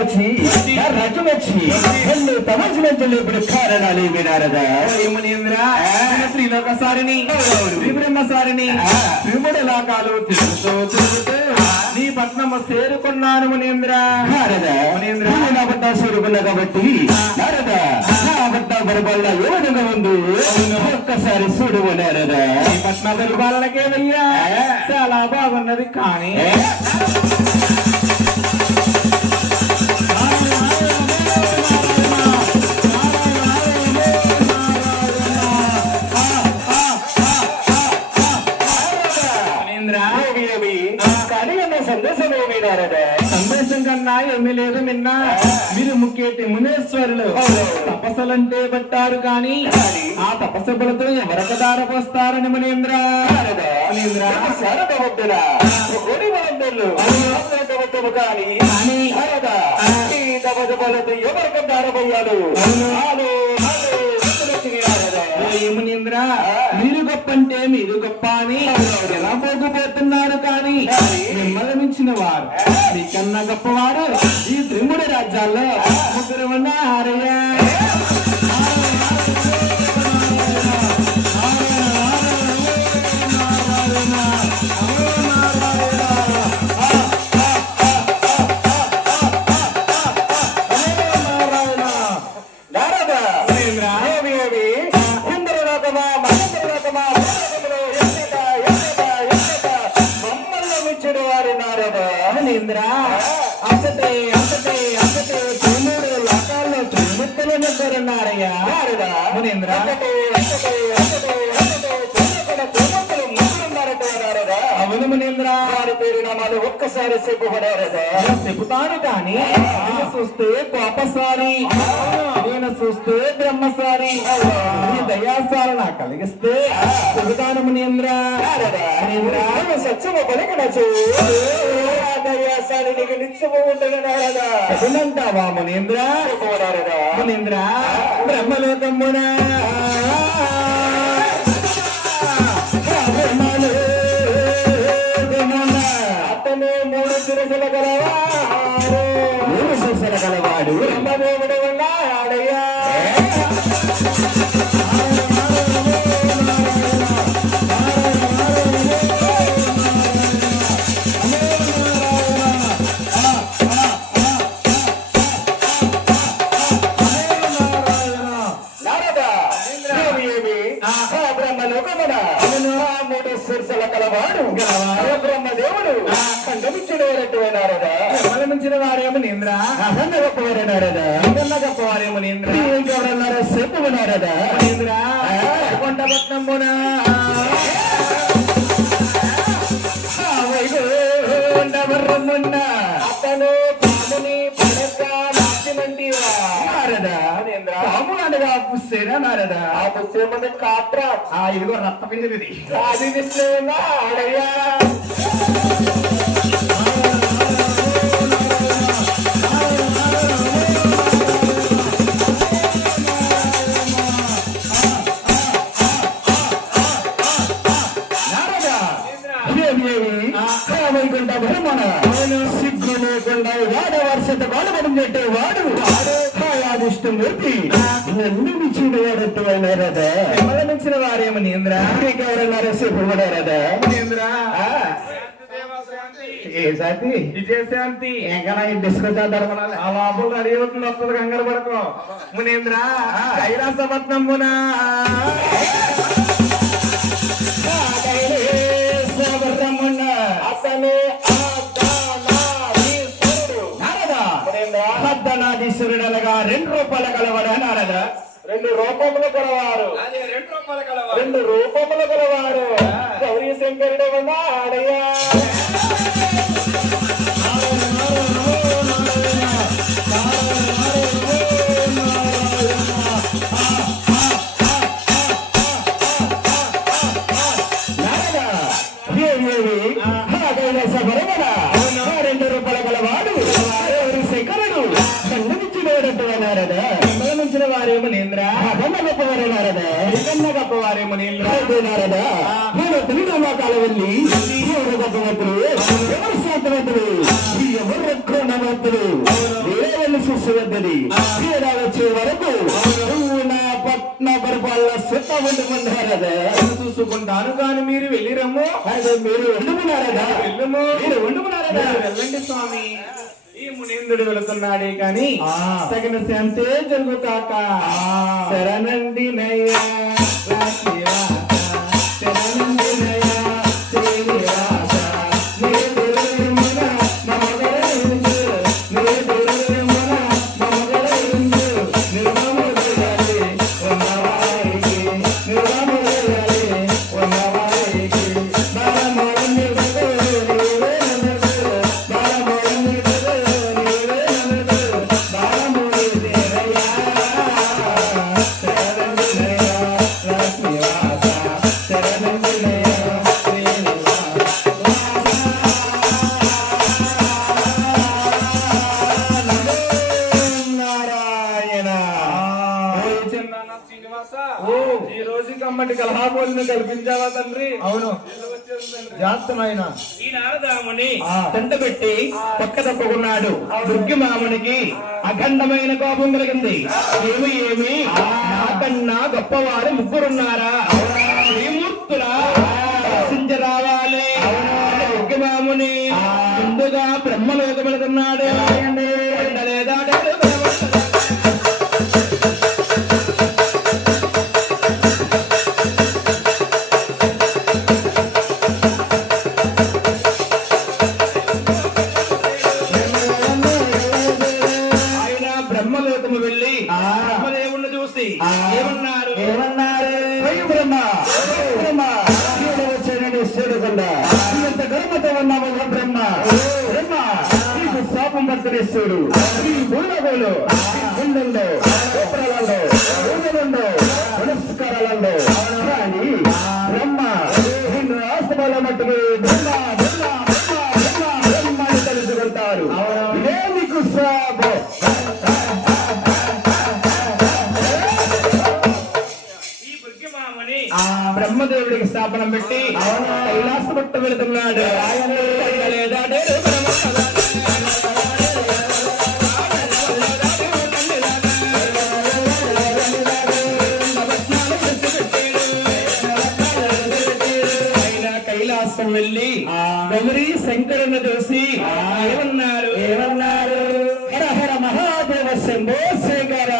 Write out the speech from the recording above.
వచ్చి రజు వచ్చి తమస్సులు ఇప్పుడు కారణాలు వినారదా మునీంద్ర శ్రీలోకసారిని శ్రీబ్రహ్మసారిని త్రిముడి లోకాలు తిరుగుతూ నీ పట్నము చేరుకున్నాను మునీంద్ర. మునీంద్ర నా పట్ట చేరుకున్నా కాబట్టి నారదా నా పట్ట పరిపాలన ఏ విధంగా ఉంది ఒక్కసారి చూడు నారదా. ఈ పట్న పరిపాలనకేదయ్యా చాలా బాగున్నది. కానీ సందేశం కన్నా ఏమీ లేదు నిన్న మీరు ముఖ్యటి మునేశ్వరులు తపస్సులంటే పట్టారు. కానీ ఆ తపస్సులతో ఎవరికి దారపోస్తారని మునీంద్ర. ఎవరికి దారపోయాడు మునీంద్ర. మీరు గొప్ప అంటే మీరు గొప్ప అని ఎలా పోగుపోతున్నారు. కానీ మిమ్మల్ని మించిన వారు మీకన్నా గొప్పవారు ఈ త్రిముడి రాజ్యాల్లో ముగ్గురు ఉన్నారయ్యా. అవును మునీంద్ర. వారి పేరు నామాలు ఒక్కసారి చెప్పుతాను. కానీ చూస్తే పాపసారి, నేను చూస్తే బ్రహ్మసారి. దయాసారి నాకు కలిగిస్తే చెబుతాను మునీంద్ర. సత్యము పలికనచ్చు దయాసారి నీకు నిత్యము ఉంటుందంటావా మునీంద్ర. మునీంద్ర బ్రహ్మలోకమునా అతను మూడు శిరసుల గలవాడు బ్రహ్మదేవుడు ఉన్నాడయ్యా. మూడు శిరసుల గలవాడు బ్రహ్మదేవుడు మించిన వారేమో నింద్ర గొప్పవారేనారదా గొప్పవారేమో నింద్ర ఇంకెవరన్నారా చెప్పు వినారదా నింద్ర కొండపట్నం పోనా అతను పాముని పడక నాట్యమంటి పాము అనగా పుస్తేనా నారదా. ఆ పుస్తేమని కాట్రా ఇదిగో రక్త పిండిది అది విషయమా అడయ్యా. సిగ్గు లేకుండా వాడ వర్షత బాధపడం పెట్టే వాడు వాడిష్టం పెట్టి మించిన వాడట్టున్నారదా. మించిన వారేమో నింద్ర ఎవరన్నారా సేపు పడారదా నింద్ర. ఏ శాంతి విజయశాంతి ఇంకా డిస్కస్ చేద్దాం. ఆ లోపల రెడీ అవుతుంది, వస్తుంది, కంగారు పడకు మునీంద్ర. కైలాసపట్నం మునా అతను పద్దనాధీశ్వరుడు అనగా 2 రూపాయల కలవాడు నారదా. 2 రూపములు కలవారు, 2 రూపములు కలవారు గౌరీ శంకరుడు ఉన్నాడయ్యా. వారేమో నింద్ర గొప్పవారు నారదా. మీకన్నా గొప్పవారే మునీంద్ర. నారదా నేను తెలుగు లోకాల వెళ్ళి ఎవరు గొప్పవంతులు ఎవరు శాంతవంతులు ఎవరు రక్షణవంతులు వేరే వెళ్ళి చూసేవద్దని తీరా వచ్చే వరకు నువ్వు నా పట్న పరిపాలన సుఖ వండుకున్నారదా చూసుకుంటాను కానీ మీరు వెళ్ళి రమ్ము. అదే మీరు వండుకున్నారదా వెళ్ళము. మీరు వండుకున్నారదా వెళ్ళండి స్వామి. ఈ మునీంద్రుడు వెళుతున్నాడే కాని తగిన శాంతే జరుగు కాక. శరణండి నయ్యా రాశివాస, శరణండి నయ్యా శ్రీనివాస. నీ దుర్గమున మమగలయిందు, నీ దుర్గమున మమగలయిందు. నిర్మముగలలి ఉన్నవారికి, నిర్మముగలలి ఉన్నవారికి. బలములని బదులు నీవే నమదు, బలములని బదులు నీవే నమదు. బలముని దేవయ్యా శరణండి నయ్యా రాశివాస, శరణండి నయ్యా నారాయణ. శ్రీనివాస, ఈ రోజు కమ్మటి కలహాబోలిని కల్పించావా తండ్రి? అవును, జాతమైన ఈ నారదాముని పెట్టి పక్క తప్పుకున్నాడు. దుర్గమామునికి అఖండమైన కోపం కలిగింది. ఏమి నాకన్నా గొప్పవారు ముగ్గురున్నారా? శ్రీమూర్తులా దర్శించి రావాలి. దుర్గమాముని ముందుగా బ్రహ్మలోకం వెళుతున్నాడు. లేదా బ్రహ్మలోకము వెళ్ళి బ్రహ్మదేవుణ్ణి చూసి ఏమన్నారు? ఇంత గర్భతో ఉన్నాము బ్రహ్మ. బ్రహ్మ నీకు శాపం పడుతునేశ్వరుడు. ఈ భూలోకంలో గుండెల్లో గోపురాలలో ఊళ్ళలో పురస్కారాలలో కానీ బ్రహ్మ నిన్ను ఆస్తమాల మట్టుకు బ్రహ్మ బ్రహ్మ బ్రహ్మ బ్రహ్మ బ్రహ్మని తెలుసుకుంటారు. ఇదే నీకు శాపం. బ్రహ్మదేవుడికి స్థాపనం పెట్టి కైలాస పట్టు వెళుతున్నాడు. కైలాసం వెళ్ళి గౌరీ శంకరుని చూసి ఏమన్నారు? హర హర మహాదేవ శంభో శంకర.